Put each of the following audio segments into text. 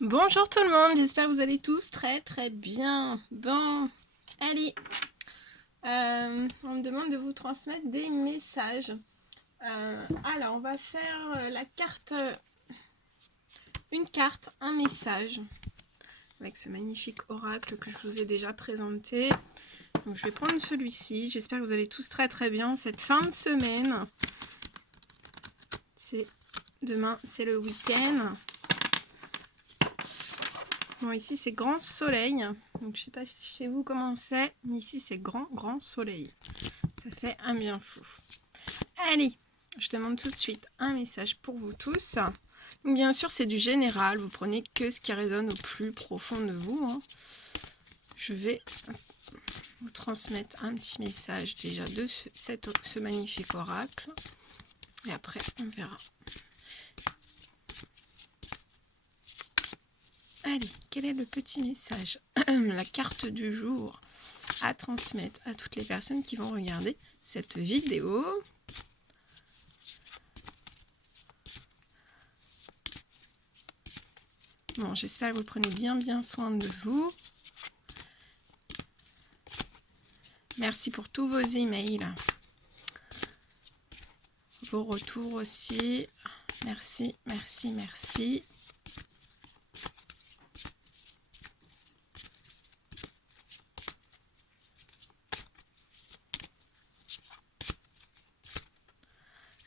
Bonjour tout le monde, j'espère que vous allez tous très bien. Bon, allez, on me demande de vous transmettre des messages. Alors, on va faire la carte, une carte, un message, avec ce magnifique oracle que je vous ai déjà présenté. Donc, je vais prendre celui-ci, j'espère que vous allez tous très bien cette fin de semaine. Demain, c'est le week-end. Bon, ici c'est grand soleil, donc je sais pas chez vous comment c'est, mais ici c'est grand soleil. Ça fait un bien fou. Allez, je demande tout de suite un message pour vous tous. Donc, bien sûr, c'est du général, vous prenez que ce qui résonne au plus profond de vous. Hein. Je vais vous transmettre un petit message déjà de ce magnifique oracle, et après on verra. Allez, quel est le petit message, la carte du jour à transmettre à toutes les personnes qui vont regarder cette vidéo? Bon, j'espère que vous prenez bien soin de vous. Merci pour tous vos emails. Vos retours aussi. Merci.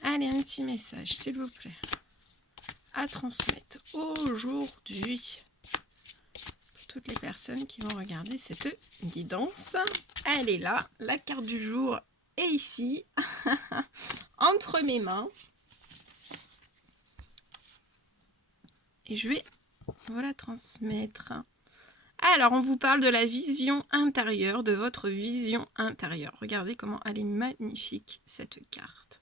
Allez, un petit message, s'il vous plaît, à transmettre aujourd'hui pour toutes les personnes qui vont regarder cette guidance. Elle est là, la carte du jour est ici, entre mes mains. Et je vais vous la transmettre. Alors, on vous parle de la vision intérieure, de votre vision intérieure. Regardez comment elle est magnifique, cette carte.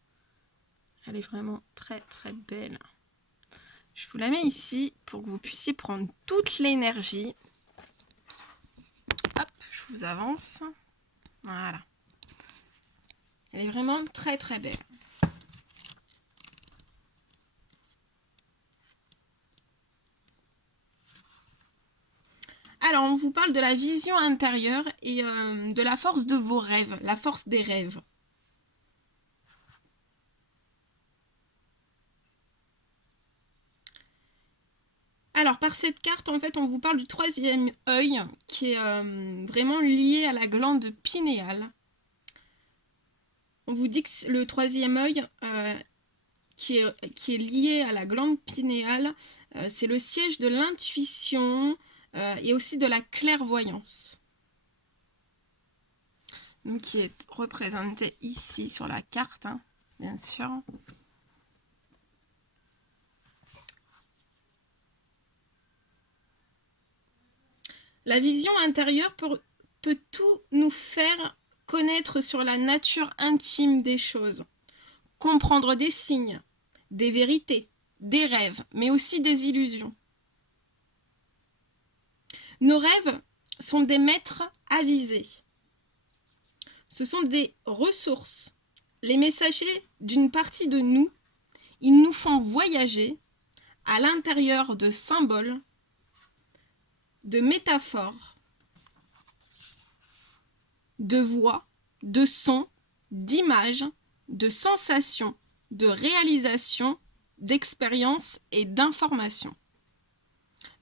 Elle est vraiment très belle. Je vous la mets ici pour que vous puissiez prendre toute l'énergie. Hop, je vous avance. Voilà. Elle est vraiment très belle. Alors, on vous parle de la vision intérieure et de la force de vos rêves, la force des rêves. Alors, par cette carte, en fait, on vous parle du troisième œil qui est vraiment lié à la glande pinéale. On vous dit que le troisième œil qui est lié à la glande pinéale, c'est le siège de l'intuition et aussi de la clairvoyance. Donc, qui est représenté ici sur la carte, hein, bien sûr. La vision intérieure peut tout nous faire connaître sur la nature intime des choses, comprendre des signes, des vérités, des rêves, mais aussi des illusions. Nos rêves sont des maîtres avisés. Ce sont des ressources, les messagers d'une partie de nous. Ils nous font voyager à l'intérieur de symboles, de métaphores, de voix, de sons, d'images, de sensations, de réalisations, d'expériences et d'informations.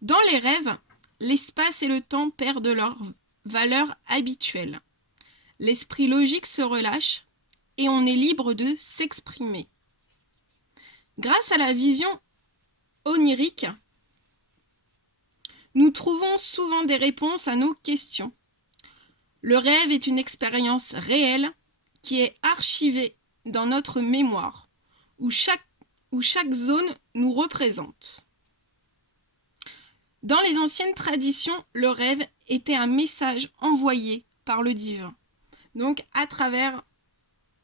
Dans les rêves, l'espace et le temps perdent leur valeur habituelle. L'esprit logique se relâche et on est libre de s'exprimer. Grâce à la vision onirique, nous trouvons souvent des réponses à nos questions. Le rêve est une expérience réelle qui est archivée dans notre mémoire, où chaque zone nous représente. Dans les anciennes traditions, le rêve était un message envoyé par le divin. Donc, à travers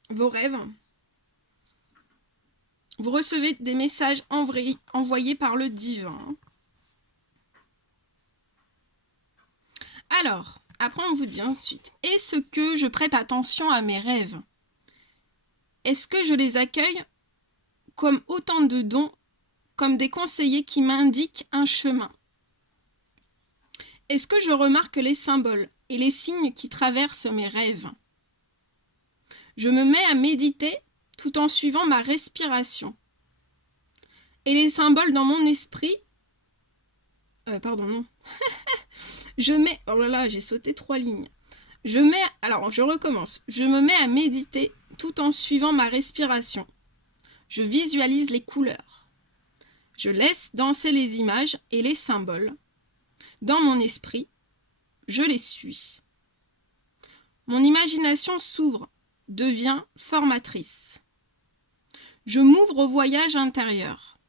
vos rêves, vous recevez des messages envoyés par le divin. Alors, après on vous dit ensuite, est-ce que je prête attention à mes rêves? Est-ce que je les accueille comme autant de dons, comme des conseillers qui m'indiquent un chemin? Est-ce que je remarque les symboles et les signes qui traversent mes rêves? Je me mets à méditer tout en suivant ma respiration. Et les symboles dans mon esprit... pardon, non. Je mets... Oh là là, j'ai sauté 3 lignes. Alors, je recommence. Je me mets à méditer tout en suivant ma respiration. Je visualise les couleurs. Je laisse danser les images et les symboles. Dans mon esprit, je les suis. Mon imagination s'ouvre, devient formatrice. Je m'ouvre au voyage intérieur.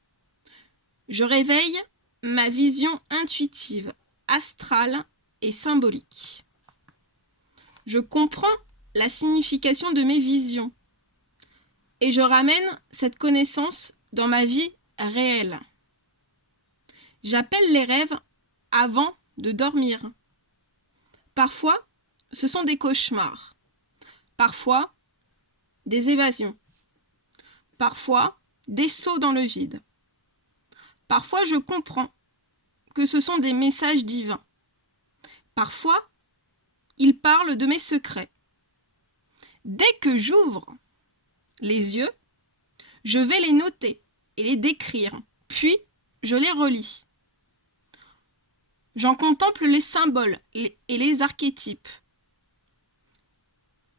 Je réveille ma vision intuitive, astrale et symbolique. Je comprends la signification de mes visions et je ramène cette connaissance dans ma vie réelle. J'appelle les rêves avant de dormir. Parfois, ce sont des cauchemars. Parfois, des évasions. Parfois, des sauts dans le vide. Parfois, je comprends que ce sont des messages divins. Parfois, ils parlent de mes secrets. Dès que j'ouvre les yeux, je vais les noter et les décrire, puis je les relis. J'en contemple les symboles et les archétypes.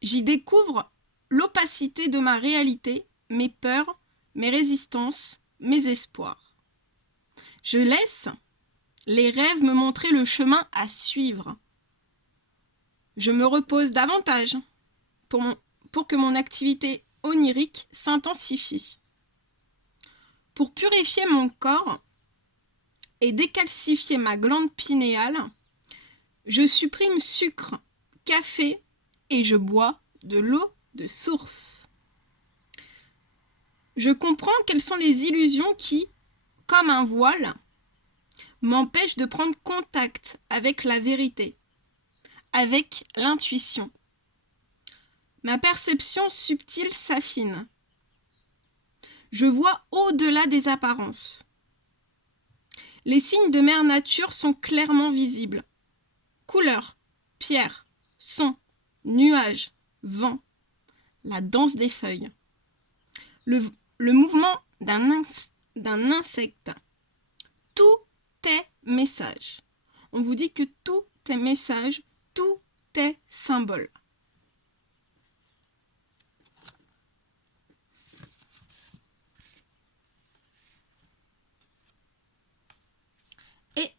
J'y découvre l'opacité de ma réalité, mes peurs, mes résistances, mes espoirs. Je laisse les rêves me montrer le chemin à suivre. Je me repose davantage pour que mon activité onirique s'intensifie. Pour purifier mon corps et décalcifier ma glande pinéale, je supprime sucre, café et je bois de l'eau de source. Je comprends quelles sont les illusions qui, comme un voile, m'empêchent de prendre contact avec la vérité, avec l'intuition. Ma perception subtile s'affine. Je vois au-delà des apparences. Les signes de mère nature sont clairement visibles. Couleurs, pierres, sons, nuages, vent, la danse des feuilles. Le mouvement d'un insecte. Tout est message. On vous dit que tout est message, tout est symbole. Et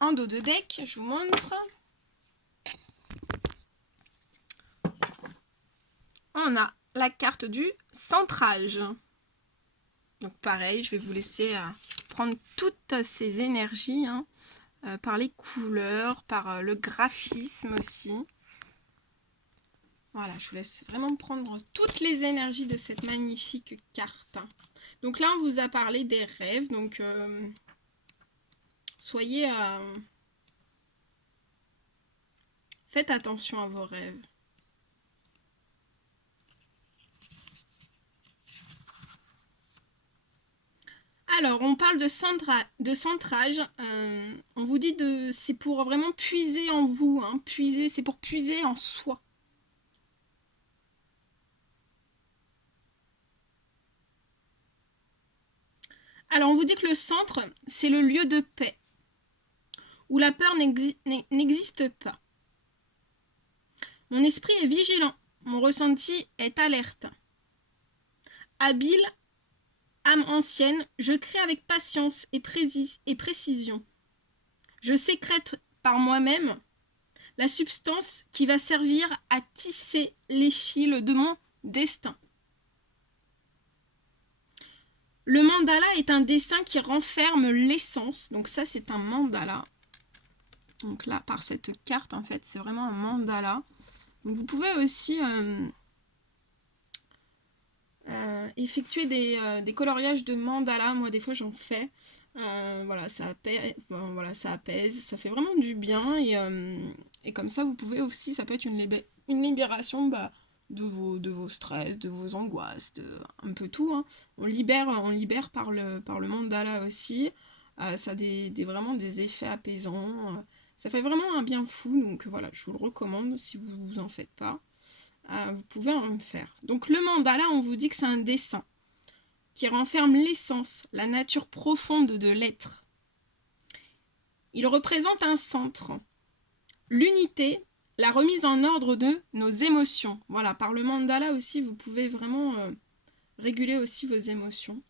en dos de deck, je vous montre. On a la carte du centrage. Donc pareil, je vais vous laisser prendre toutes ces énergies par les couleurs, par le graphisme aussi. Voilà, je vous laisse vraiment prendre toutes les énergies de cette magnifique carte. Donc là, on vous a parlé des rêves, donc faites attention à vos rêves. Alors, on parle de centrage. On vous dit c'est pour vraiment puiser en vous. C'est pour puiser en soi. Alors, on vous dit que le centre, c'est le lieu de paix, où la peur n'existe pas. Mon esprit est vigilant. Mon ressenti est alerte. Habile, âme ancienne, je crée avec patience et précision. Je sécrète par moi-même la substance qui va servir à tisser les fils de mon destin. Le mandala est un dessin qui renferme l'essence. Donc ça, c'est un mandala. Donc là, par cette carte, en fait, c'est vraiment un mandala. Donc vous pouvez aussi effectuer des coloriages de mandala. Moi, des fois, j'en fais. Voilà, ça apaise, ça fait vraiment du bien. Et comme ça, vous pouvez aussi, ça peut être une libération de vos stress, de vos angoisses, un peu tout. On libère par le mandala aussi. Ça a vraiment des effets apaisants. Ça fait vraiment un bien fou, donc voilà, je vous le recommande si vous vous en faites pas. Vous pouvez en faire. Donc le mandala, on vous dit que c'est un dessin qui renferme l'essence, la nature profonde de l'être. Il représente un centre, l'unité, la remise en ordre de nos émotions. Voilà, par le mandala aussi, vous pouvez vraiment réguler aussi vos émotions.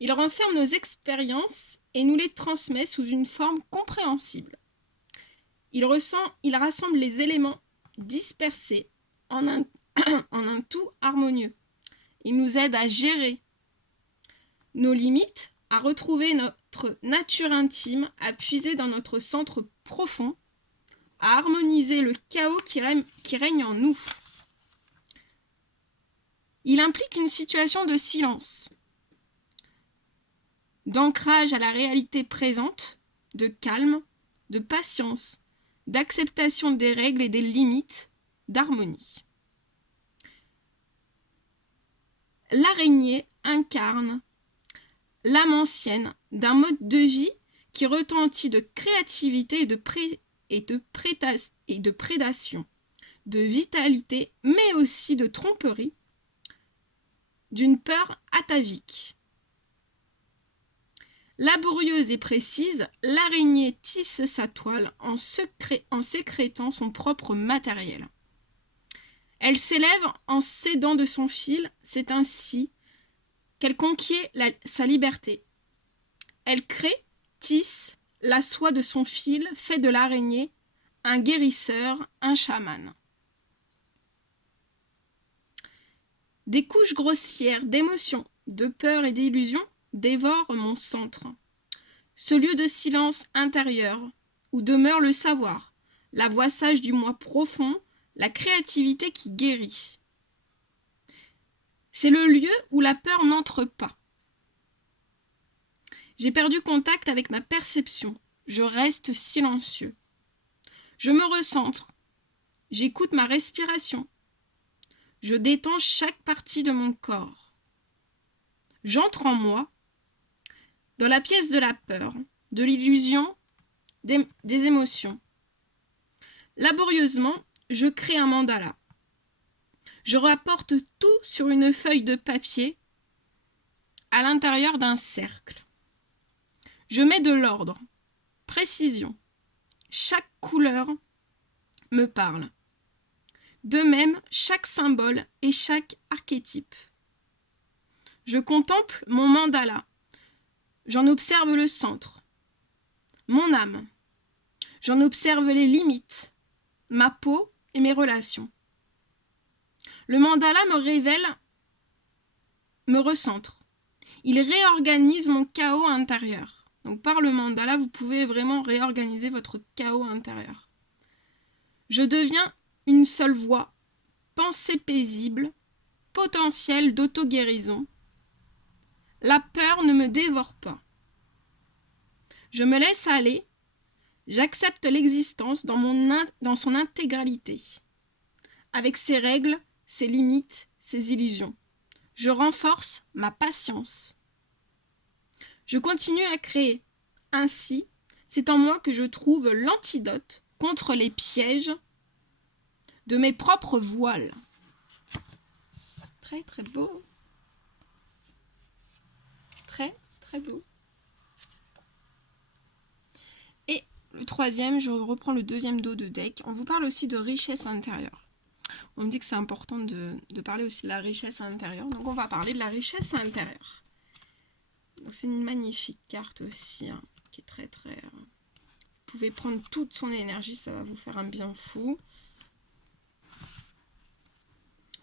Il renferme nos expériences et nous les transmet sous une forme compréhensible. Il rassemble les éléments dispersés en un tout harmonieux. Il nous aide à gérer nos limites, à retrouver notre nature intime, à puiser dans notre centre profond, à harmoniser le chaos qui règne en nous. Il implique une situation de silence, d'ancrage à la réalité présente, de calme, de patience, d'acceptation des règles et des limites, d'harmonie. L'araignée incarne l'âme ancienne d'un mode de vie qui retentit de créativité et de prédation, de vitalité, mais aussi de tromperie, d'une peur atavique. Laborieuse et précise, l'araignée tisse sa toile en sécrétant son propre matériel. Elle s'élève en s'aidant de son fil, c'est ainsi qu'elle conquiert sa liberté. Elle crée, tisse, la soie de son fil fait de l'araignée un guérisseur, un chaman. Des couches grossières d'émotions, de peur et d'illusions dévorent mon centre. Ce lieu de silence intérieur où demeure le savoir, la voix sage du moi profond, la créativité qui guérit. C'est le lieu où la peur n'entre pas. J'ai perdu contact avec ma perception. Je reste silencieux. Je me recentre. J'écoute ma respiration. Je détends chaque partie de mon corps. J'entre en moi, dans la pièce de la peur, de l'illusion, des émotions. Laborieusement, je crée un mandala. Je rapporte tout sur une feuille de papier à l'intérieur d'un cercle. Je mets de l'ordre, précision. Chaque couleur me parle. De même, chaque symbole et chaque archétype. Je contemple mon mandala. J'en observe le centre. Mon âme. J'en observe les limites, ma peau et mes relations. Le mandala me révèle, me recentre. Il réorganise mon chaos intérieur. Donc par le mandala, vous pouvez vraiment réorganiser votre chaos intérieur. Je deviens une seule voix, pensée paisible, potentiel d'auto-guérison. La peur ne me dévore pas. Je me laisse aller, j'accepte l'existence dans son intégralité, avec ses règles, ses limites, ses illusions. Je renforce ma patience. Je continue à créer. Ainsi, c'est en moi que je trouve l'antidote contre les pièges de mes propres voiles. Très très beau. Très très beau. Et le troisième, je reprends le deuxième dos de deck. On vous parle aussi de richesse intérieure. On me dit que c'est important de parler aussi de la richesse intérieure. Donc on va parler de la richesse intérieure. Donc c'est une magnifique carte aussi, hein, qui est très très... vous pouvez prendre toute son énergie, ça va vous faire un bien fou.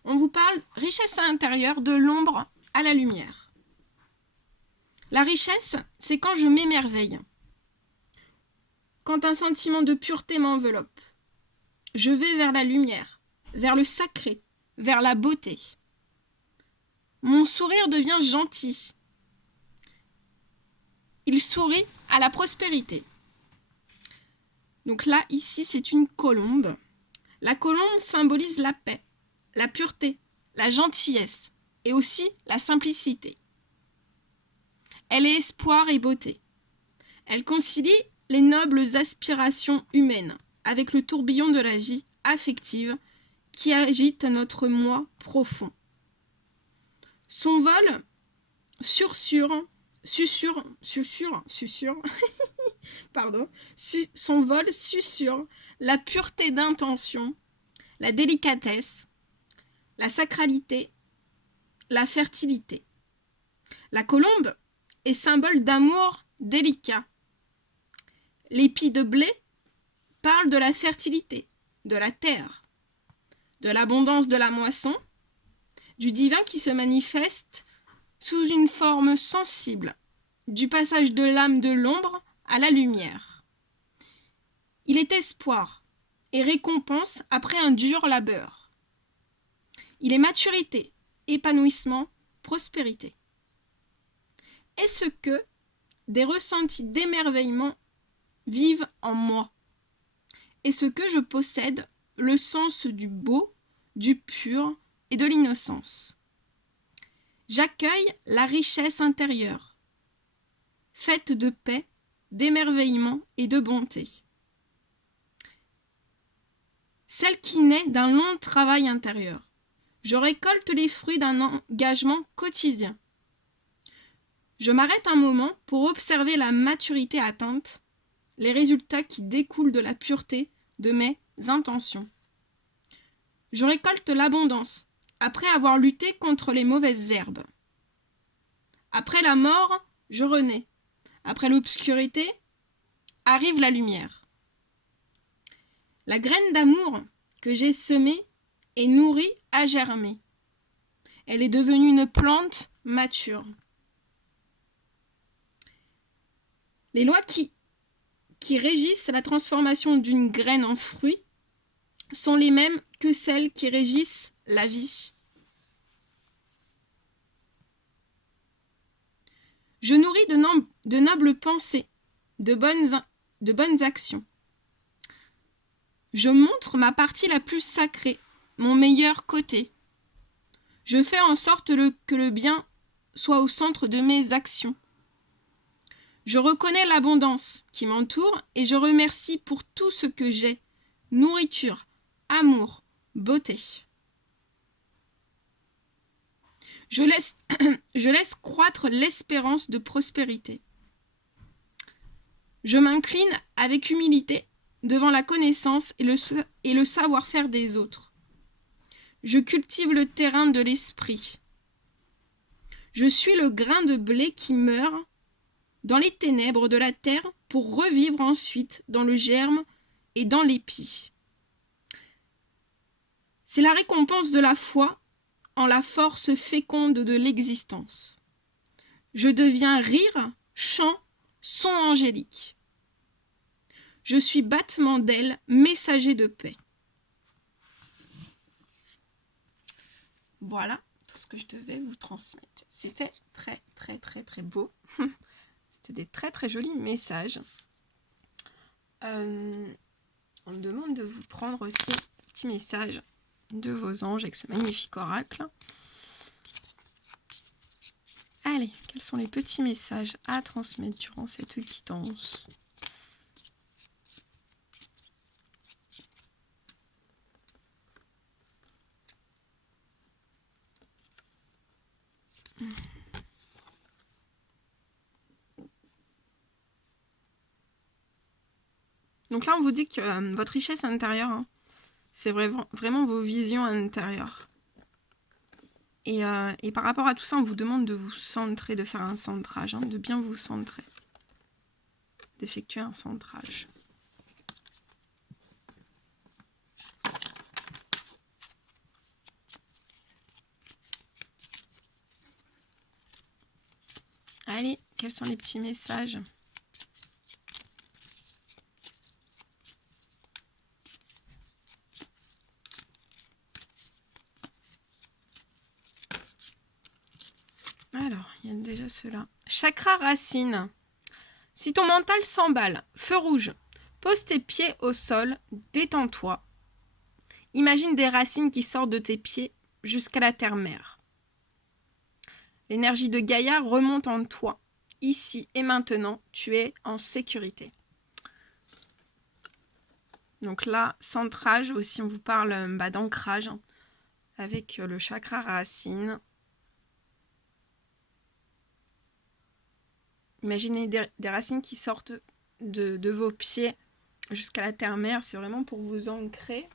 On vous parle richesse intérieure, de l'ombre à la lumière. La richesse, c'est quand je m'émerveille. Quand un sentiment de pureté m'enveloppe. Je vais vers la lumière, vers le sacré, vers la beauté. Mon sourire devient gentil. Il sourit à la prospérité. Donc là, ici, c'est une colombe. La colombe symbolise la paix, la pureté, la gentillesse et aussi la simplicité. Elle est espoir et beauté. Elle concilie les nobles aspirations humaines avec le tourbillon de la vie affective qui agite notre moi profond. Son vol son vol susurre la pureté d'intention, la délicatesse, la sacralité, la fertilité. La colombe est symbole d'amour délicat. L'épi de blé parle de la fertilité, de la terre, de l'abondance de la moisson, du divin qui se manifeste sous une forme sensible, du passage de l'âme de l'ombre à la lumière. Il est espoir et récompense après un dur labeur. Il est maturité, épanouissement, prospérité. Est-ce que des ressentis d'émerveillement vivent en moi? Est-ce que je possède le sens du beau, du pur et de l'innocence? J'accueille la richesse intérieure, faite de paix, d'émerveillement et de bonté. Celle qui naît d'un long travail intérieur. Je récolte les fruits d'un engagement quotidien. Je m'arrête un moment pour observer la maturité atteinte, les résultats qui découlent de la pureté de mes intentions. Je récolte l'abondance, après avoir lutté contre les mauvaises herbes. Après la mort, je renais. Après l'obscurité, arrive la lumière. La graine d'amour que j'ai semée et nourrie a germé. Elle est devenue une plante mature. Les lois qui régissent la transformation d'une graine en fruit sont les mêmes que celles qui régissent la vie. Je nourris de nobles pensées, de bonnes actions. Je montre ma partie la plus sacrée, mon meilleur côté. Je fais en sorte que le bien soit au centre de mes actions. Je reconnais l'abondance qui m'entoure et je remercie pour tout ce que j'ai. Nourriture, amour, beauté. Je laisse croître l'espérance de prospérité. Je m'incline avec humilité devant la connaissance et le savoir-faire des autres. Je cultive le terrain de l'esprit. Je suis le grain de blé qui meurt dans les ténèbres de la terre pour revivre ensuite dans le germe et dans l'épi. C'est la récompense de la foi en la force féconde de l'existence. Je deviens rire, chant, son angélique. Je suis battement d'ailes, messager de paix. Voilà tout ce que je devais vous transmettre. C'était très, très, très, très beau. C'était des très, très jolis messages. On me demande de vous prendre aussi un petit message de vos anges avec ce magnifique oracle. Allez, quels sont les petits messages à transmettre durant cette quittance ? Donc là, on vous dit que votre richesse intérieure, hein, c'est vraiment vos visions intérieures. Et par rapport à tout ça, on vous demande de vous centrer, de faire un centrage, hein, de bien vous centrer, d'effectuer un centrage. Allez, quels sont les petits messages ? Alors, il y a déjà ceux-là. Chakra racine. Si ton mental s'emballe, feu rouge, pose tes pieds au sol, détends-toi. Imagine des racines qui sortent de tes pieds jusqu'à la terre-mère. L'énergie de Gaïa remonte en toi. ici et maintenant, tu es en sécurité. Donc là, centrage, aussi on vous parle d'ancrage avec le chakra racine. Imaginez des racines qui sortent de vos pieds jusqu'à la terre-mère. C'est vraiment pour vous ancrer.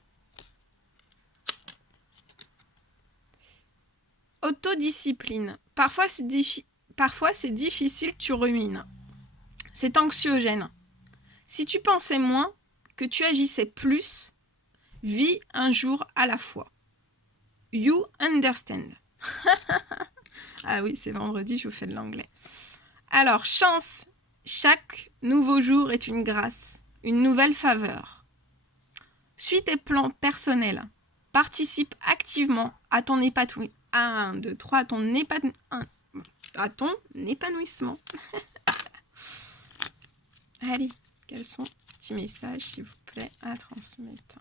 Autodiscipline. Parfois c'est difficile, tu rumines. C'est anxiogène. Si tu pensais moins, que tu agissais plus, vis un jour à la fois. You understand. Ah oui, c'est vendredi, je vous fais de l'anglais. Alors, chance. Chaque nouveau jour est une grâce, une nouvelle faveur. Suis tes plans personnels. Participe activement à ton épanouissement. À ton épanouissement. Allez, quels sont les petits messages, s'il vous plaît, à transmettre?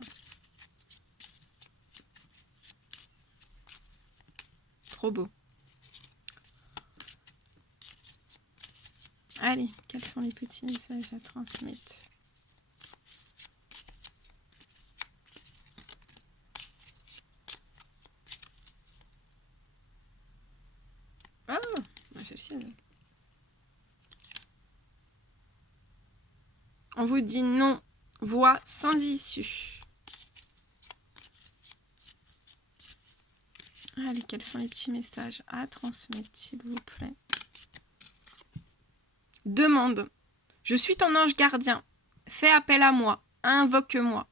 Trop beau. Allez, quels sont les petits messages à transmettre? Oh, celle-ci. On vous dit non, voie sans issue. Allez, quels sont les petits messages à transmettre, s'il vous plaît? Demande. Je suis ton ange gardien. Fais appel à moi. Invoque-moi.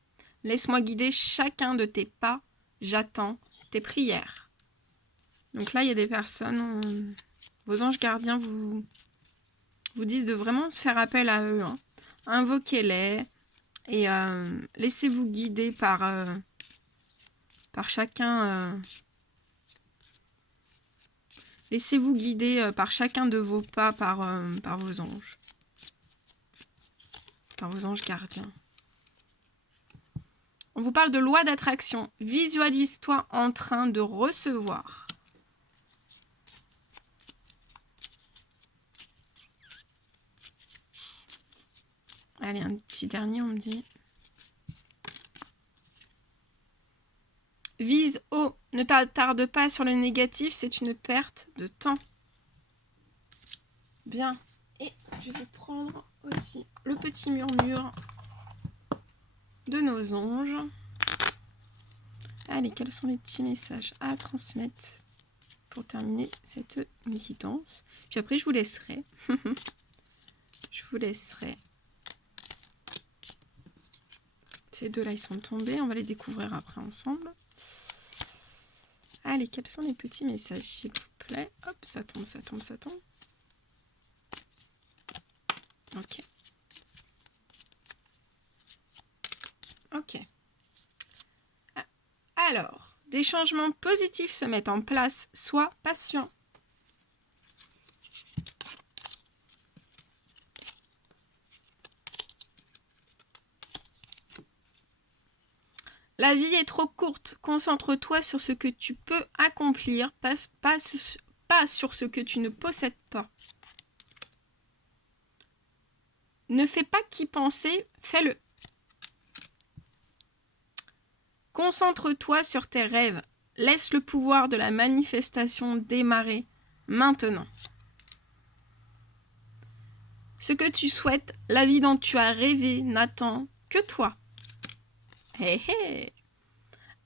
Laisse-moi guider chacun de tes pas. J'attends tes prières. Donc là, il y a des personnes, vos anges gardiens vous disent de vraiment faire appel à eux. Hein. Invoquez-les et laissez-vous guider par chacun. Laissez-vous guider par chacun de vos pas, par vos anges. Par vos anges gardiens. On vous parle de loi d'attraction. Visualise-toi en train de recevoir. Allez, un petit dernier, on me dit. Vise haut. Ne t'attarde pas sur le négatif, c'est une perte de temps. Bien. Et je vais prendre aussi le petit murmure de nos anges. Allez, quels sont les petits messages à transmettre pour terminer cette guidance? Puis après, je vous laisserai. Je vous laisserai. Ces deux-là, ils sont tombés. On va les découvrir après ensemble. Allez, quels sont les petits messages, s'il vous plaît? Hop, ça tombe, ça tombe, ça tombe. Ok. Ok. Alors, des changements positifs se mettent en place. Sois patient. La vie est trop courte. Concentre-toi sur ce que tu peux accomplir, pas sur ce que tu ne possèdes pas. Ne fais pas qu'y penser, fais-le. Concentre-toi sur tes rêves. Laisse le pouvoir de la manifestation démarrer maintenant. Ce que tu souhaites, la vie dont tu as rêvé, n'attend que toi. Hé hé!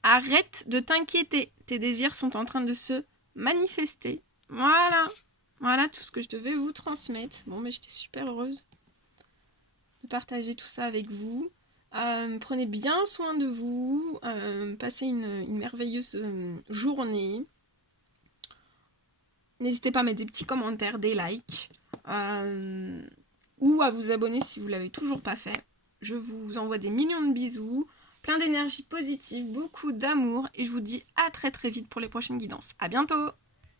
Arrête de t'inquiéter. Tes désirs sont en train de se manifester. Voilà. Voilà tout ce que je devais vous transmettre. Bon, mais j'étais super heureuse de partager tout ça avec vous. Prenez bien soin de vous. Passez une merveilleuse journée. N'hésitez pas à mettre des petits commentaires, des likes. Ou à vous abonner si vous ne l'avez toujours pas fait. Je vous envoie des millions de bisous. Plein d'énergie positive, beaucoup d'amour. Et je vous dis à très très vite pour les prochaines guidances. À bientôt!